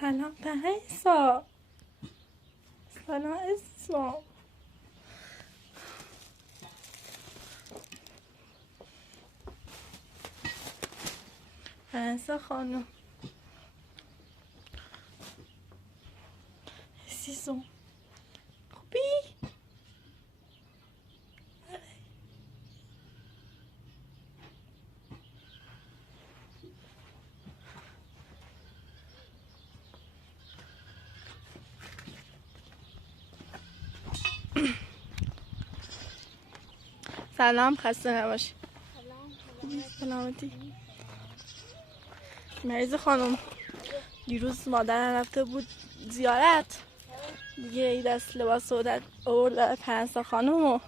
سلام پریسا. سلام اسم. پریسا خانم عزیزم خوبی؟ سلام، خسته نباشی. سلامتی. مریض خانم دیروز مادرم رفته بود زیارت دیگه، ای دست لباس آورد پرنسا خانم و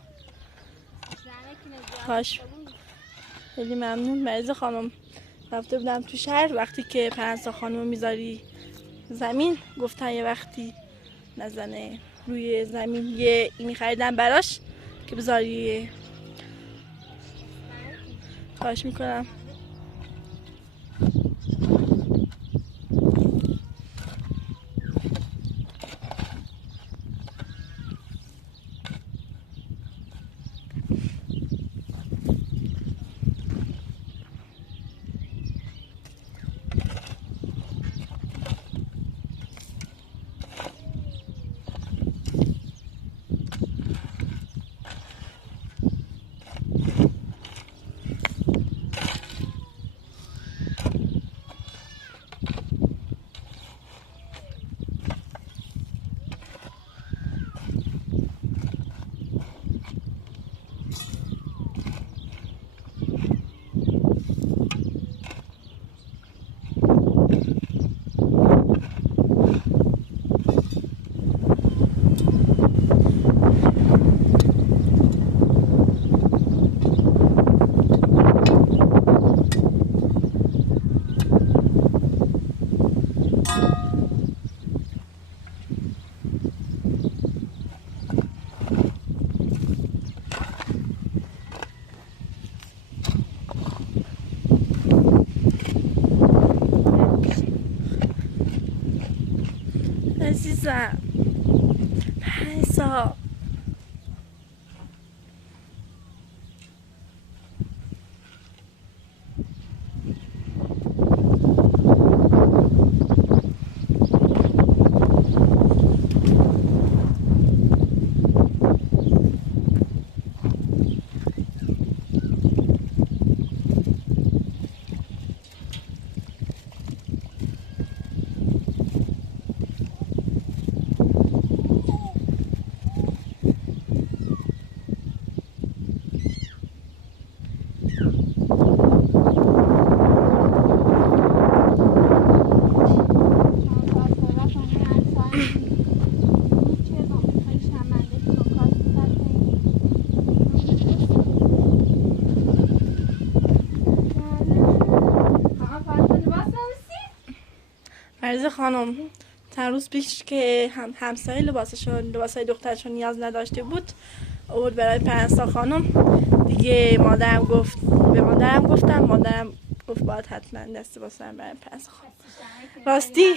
کاش. خیلی ممنون. مریض خانم رفته بودم تو شهر، وقتی که پرنسا خانم میذاری زمین گفتن یه وقتی نزنه روی زمین، یه اینی خریدم براش که بذاری. خواهش میکنم. عزیزم پریسا، مریض خانم چند روز پیش که همسایه لباسای دخترشون نیاز نداشته بود آورد برای پرنسا خانم دیگه. به مادرم گفتم مادرم گفت باید حتما دست باسم برای پرنسا خانم. راستی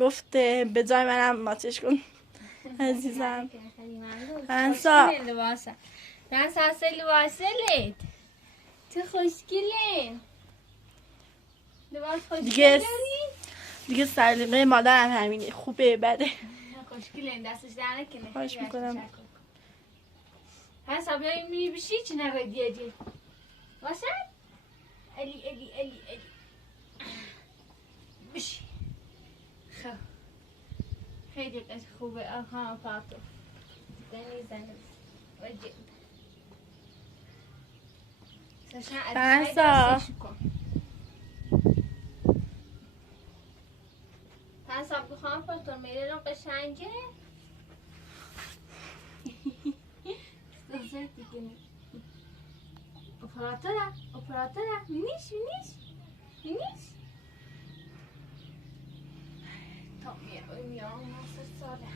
گفت به جای منم ماتش کن. عزیزم پرنسا لباسلت چه خوشگله. لباس خوشگله دیگه سلیقه مادرم همینه، خوبه بده. خوشگله دستش در نکنه. خواهش میکنم. پس بیایی میبشی چی نگوی دیدی باشد؟ الی بشی. خب خیلی خوبه. آها پاتو زنی وجه پرنسا پرنسا بخوام پاتو میره رو قشنگه. Operatora, Vinish. Ta med nossa sala.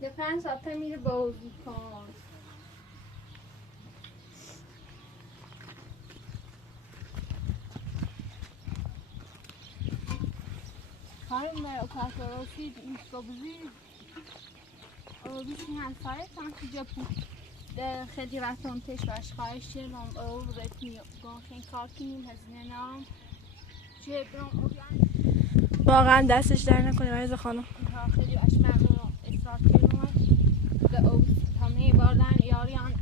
Det fanns att ta med bowl på. خانم operatorasi diskobzi بیشتر همسایه تانکی جپو خیلی رفتم تش باش خواهش کردم او رتمی گفتن کار کنیم هزینه نام چه برام واقعا دستش در نکنه عزیز خانم. خیلی باش ممنونم اصرار کردم به او تامه باردن یاریان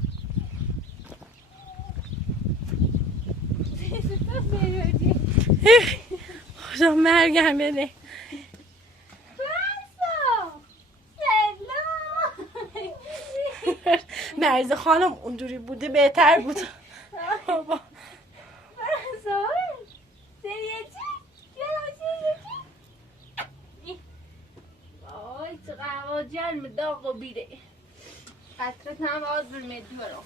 خدا مرگم بده. مرز خانم اونجوری بوده بهتر بود. بابا وای چقدر جرم داغ و بیره قطرت هم آز برمید برام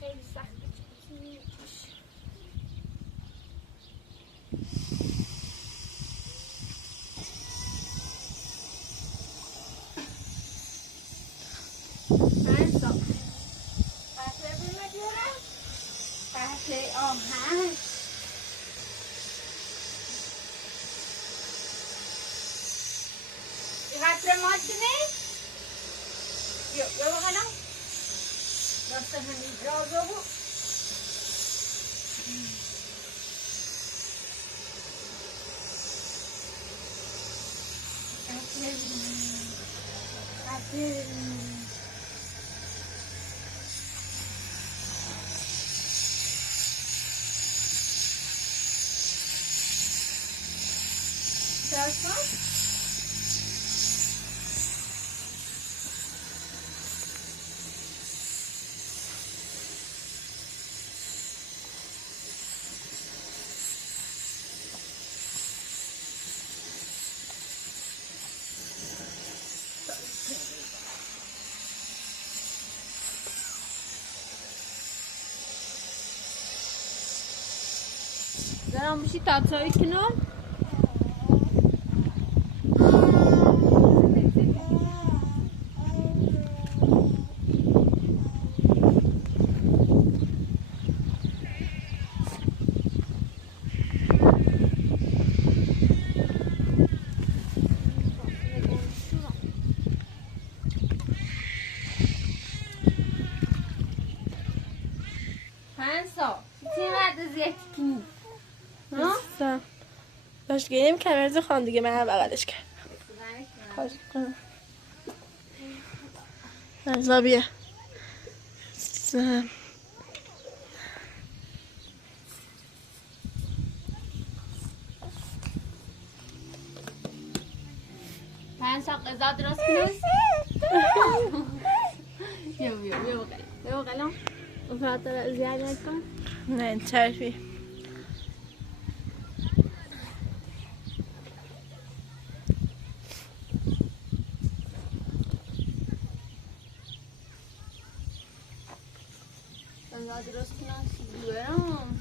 خیلی سخته آهن قطره ماشینه بیا بقیدم دست همین رازو بود قطره دارم بشی تابسایی کنم باش گیریم که مرز خان دیگه من هم بغلش کرد. خواهش کنم مرزا بیا پنسا قضا درست کنیم بیا بقلم اپراتور زیاد نکن نه چرفی درست کنم سیدوارم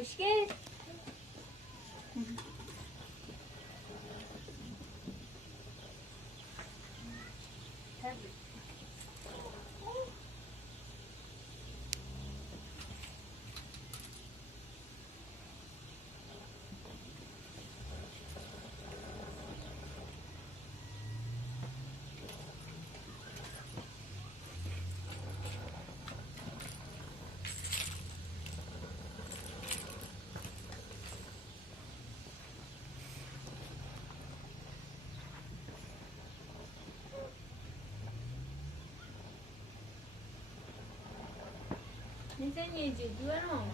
خوشگل. میزنی جدی برام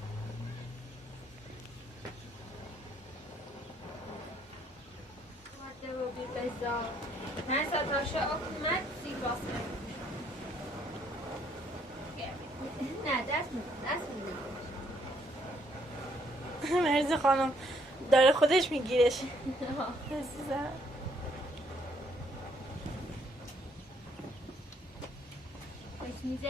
وقتی رو بی بزا من ساتاشا آکومت سی راسته نه دست میده مرزی خانم داره خودش میگیرش عزیزم. خوش میزه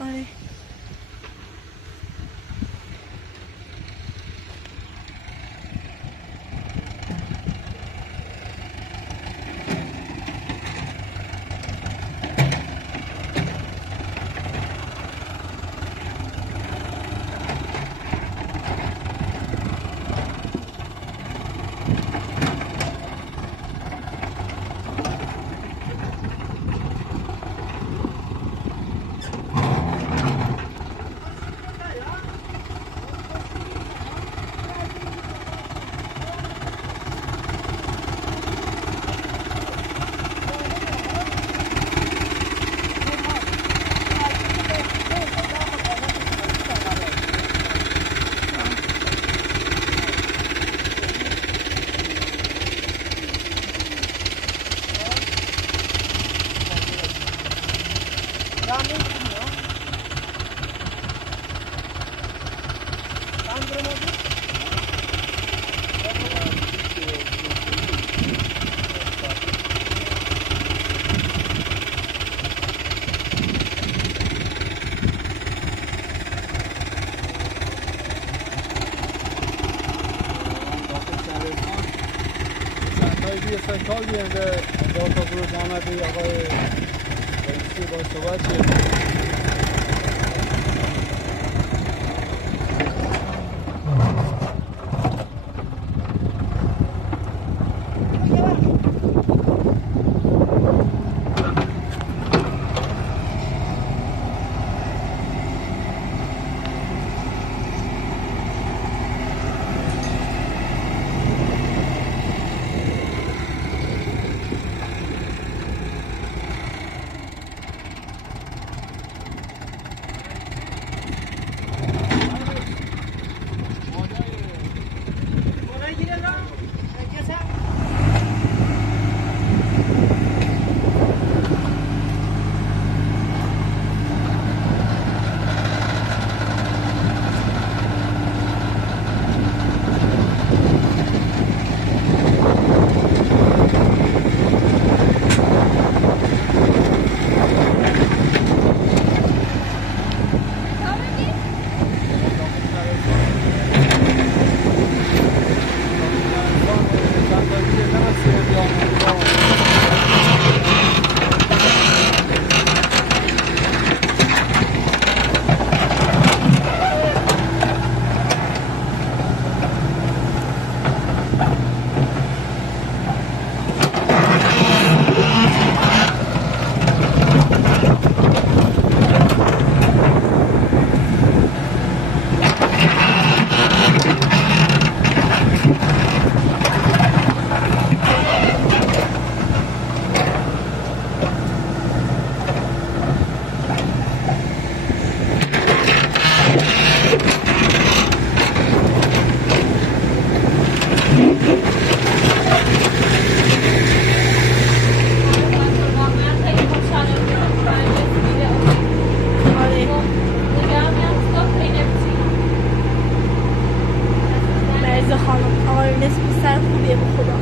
آره سال بیانده با تا گروه آمده آقای رئیسی با صحبت شد. علیزه خانم. آقای نصف سر خوبیه به خدا.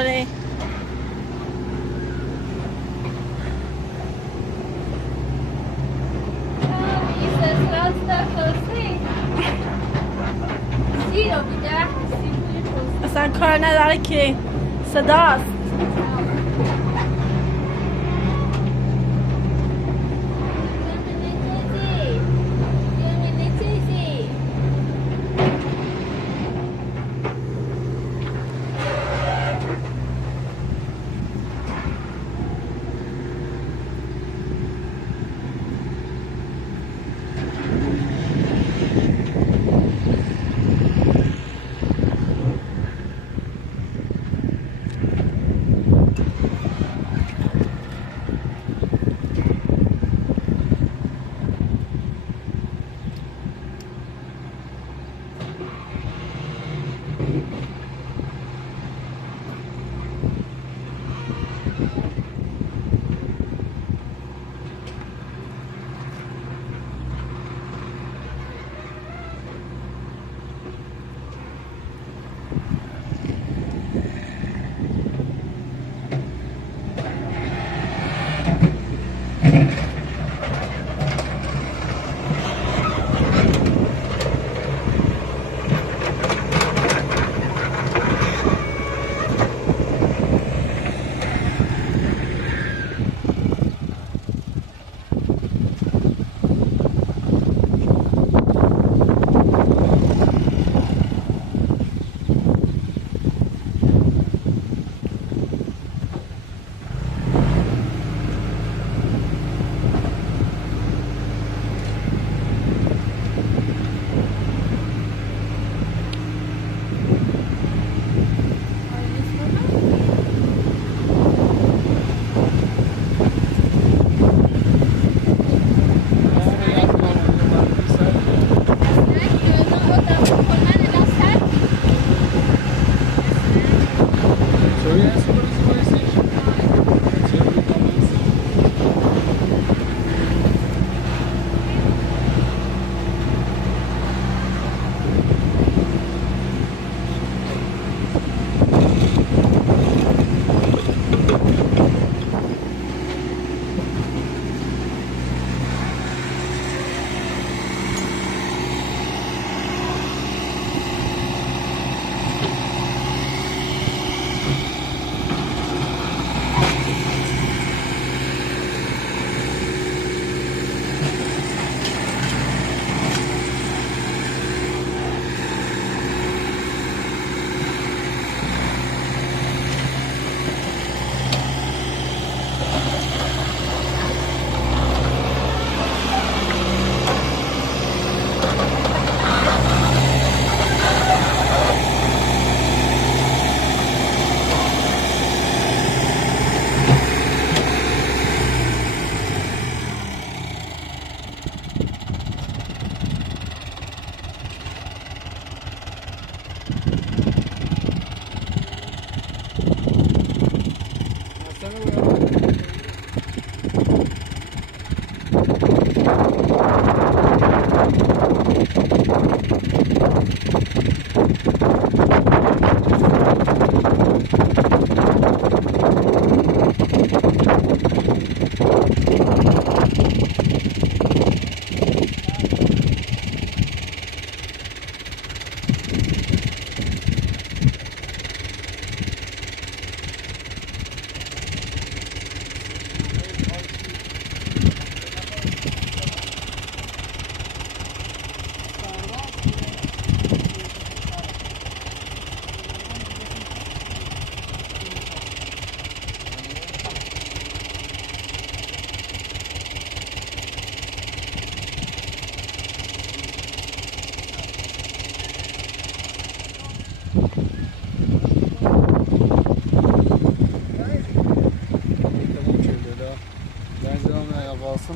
آره اصلا کار نداره که صداست.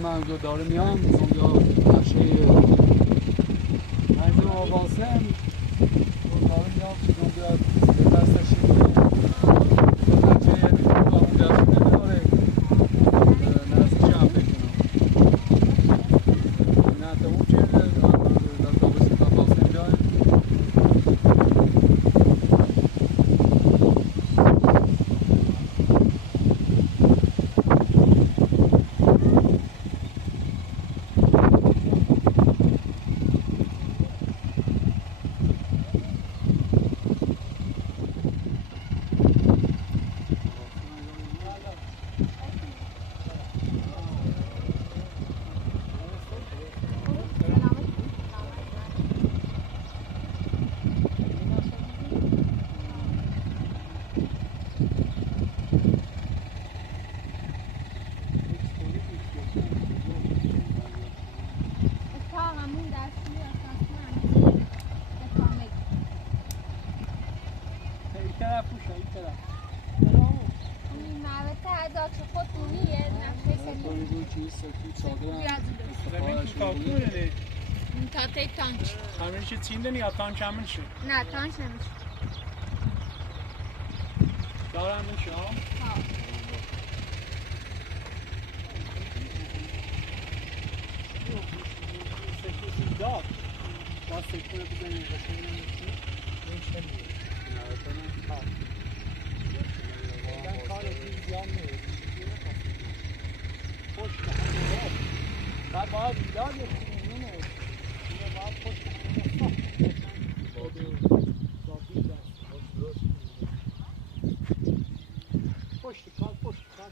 من اونجا داره میام اونجا نقشه منزل آباسم داره میام اونجا به دستش نقشه اونجا داره نزدیک هم بکنم نه تا اون چه در دابسه تا آباسم جای طرف پوشه این طرف این معبد ادا که خود اونیه نقشه سنی بگو چیز سفید ساده زمین تو کاکوره نه تا تی تانچ همین چی تینده نیا تانچ همین شد نه تانچ نمیشه دارم میشه ها سکوشی داد با سکونه بزنیم بسیم نمیشه نیش نمیشه من کار چیز زیان نیست پشت همه داد بعد باید بیدار یکی نونه اینه باید پشت همه پشت کار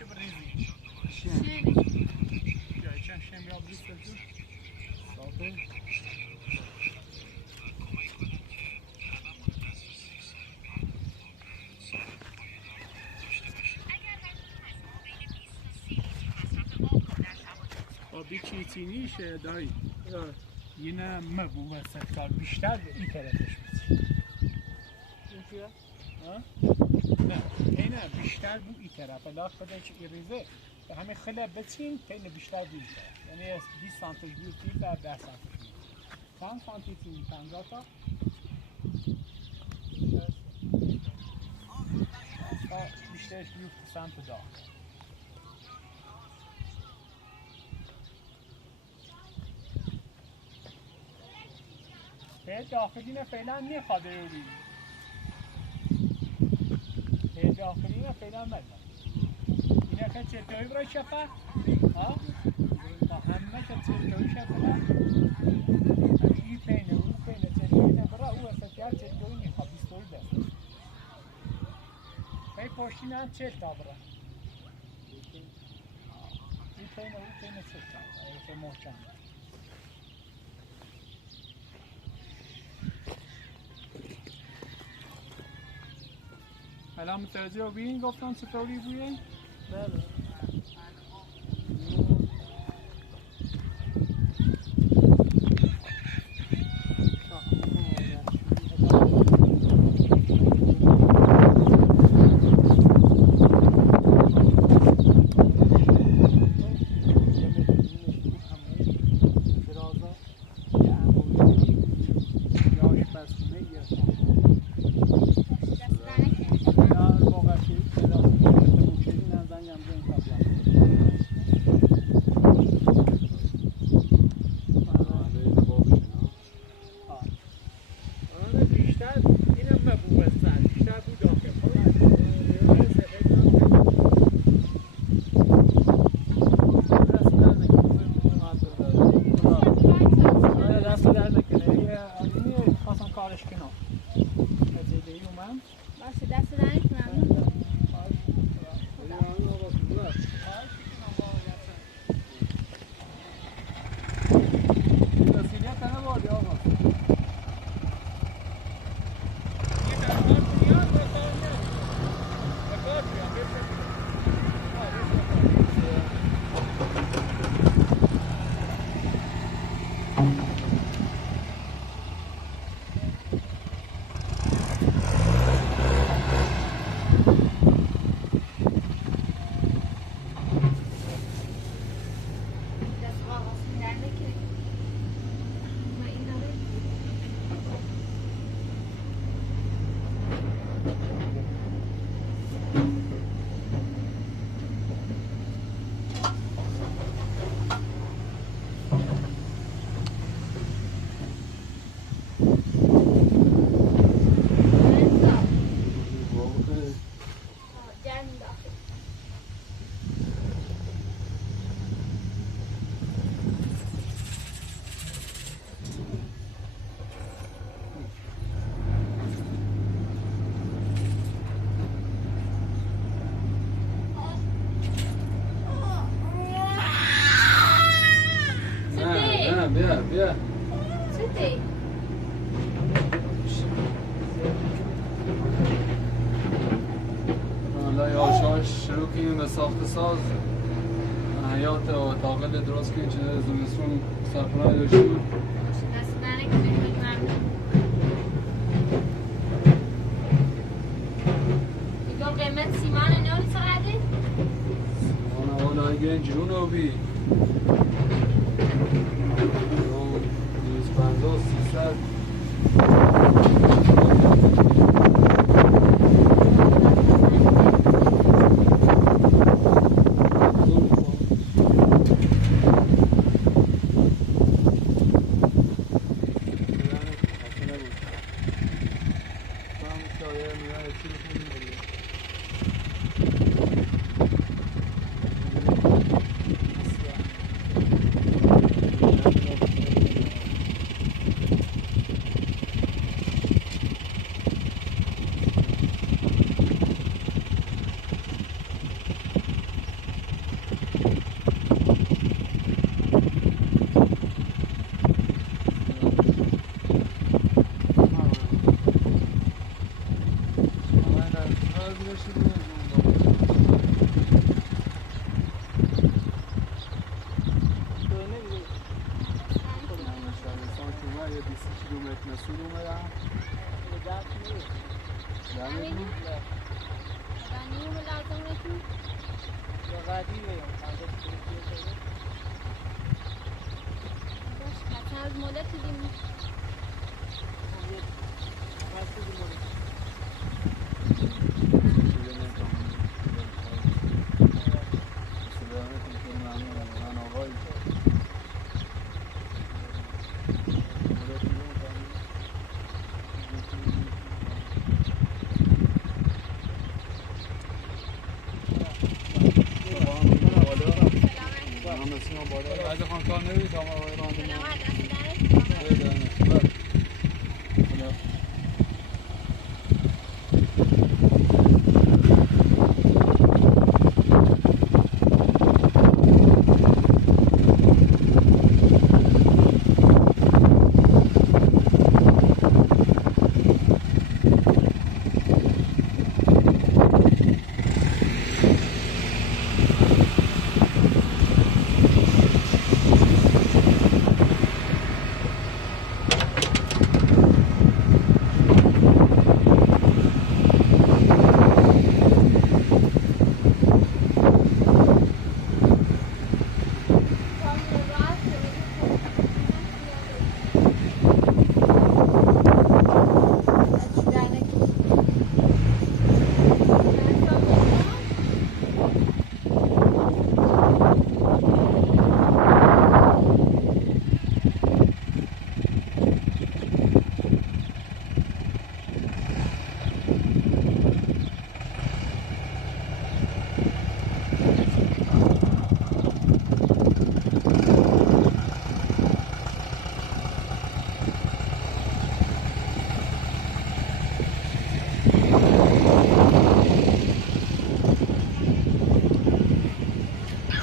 چه بریزی؟ یا چند شم یا بریز تو؟ ساته؟ بی چیتینیشه دایی اینه مبو وسط کار بیشتر به این طرفش بزید این چیه؟ نه اینه بیشتر بو این طرف الاخ بده چه ایریزه به همه خلا بچین اینه بیشتر بو این طرف یعنی 20 سانتیش بیوتی و 10 سانتیش بیوتی چند سانتی تینی 50 تا؟ بیشترش بیوتی سانت دا داخلی نه فعلا میخواد روی داخلی نه فعلا مد اینه که چطوری برای شفا ها با همه که چطوری شفا این پینه اون پینه چطوری نبرا او افتیار چطوری میخواد 22 بس پی پشتی نه 40 تا برا این پینه اون پینه 40 تا ایشه محکم الان متوجه رو بین گفتن چطوری بوین؟ بله بیا چه دی؟ حالا یاشاش شروع کنیم به ساخت ساز حیات و تاقل درست کنیم چه زمستون سرپناه داشته بود دست برنه که خیلی ممنون. میگم قیمت سیمان نوری چقدره؟ آنها حالا اگه جنون رو بی 250 300 از مدت دیدیم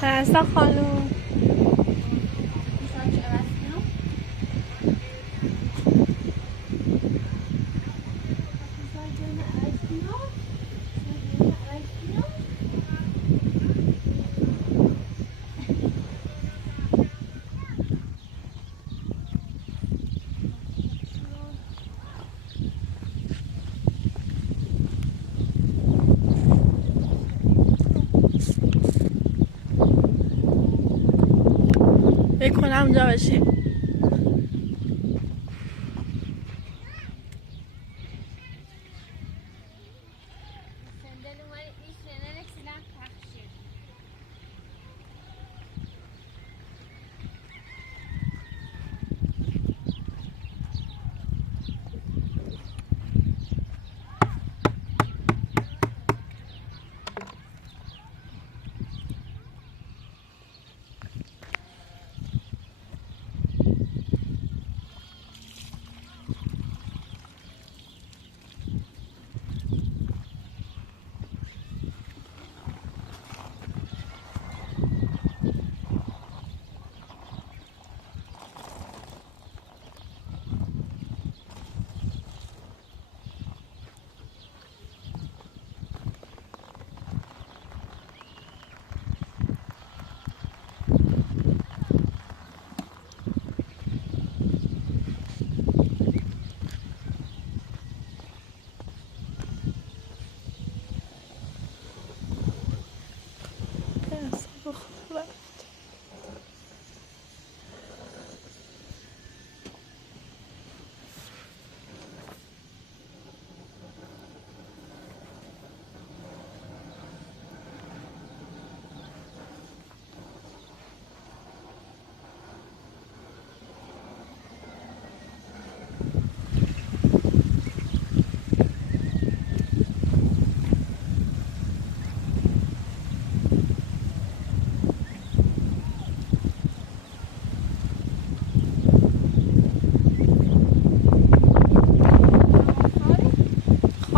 پرنسا خانوم بکنم اونجا باشه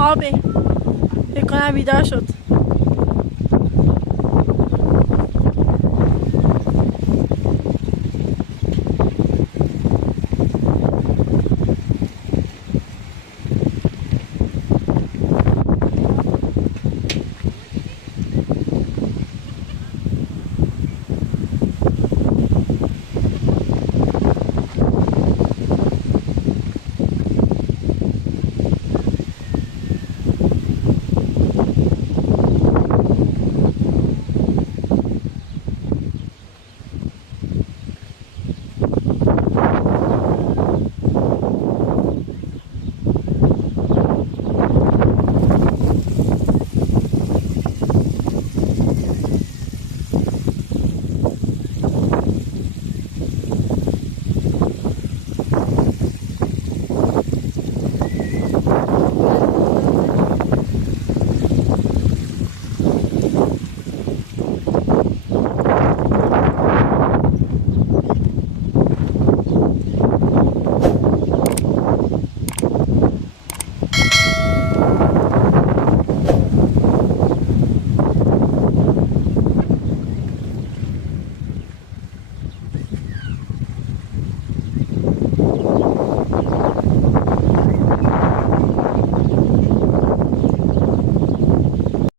خوابه. فکر کنم بیدار شد.